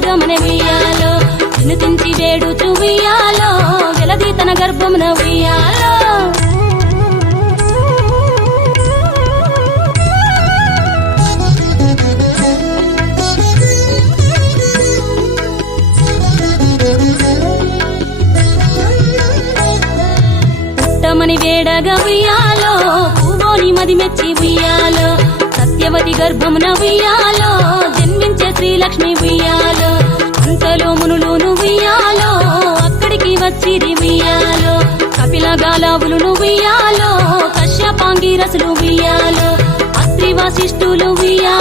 కలికి వరమడుగమని ఉయ్యాలో వినుతించి వేడుచు ఉయ్యాలో వెలది తన గర్భమున ఉయ్యాలో పుట్టమని వేడగా ఉయ్యాలో పూవోని మది మెచ్చి ఉయ్యాలో సత్యవతి గర్భమున ఉయ్యాలో శ్రీలక్ష్మి ఉయ్యాలో అంతలో మునులును ఉయ్యాలో అక్కడికి వచ్చిరి ఉయ్యాలో కపిల గాలావులు ఉయ్యాలో కశ్యపాంగి రసులు ఉయ్యాలో అత్రి వశిష్ఠులు ఉయ్యాలో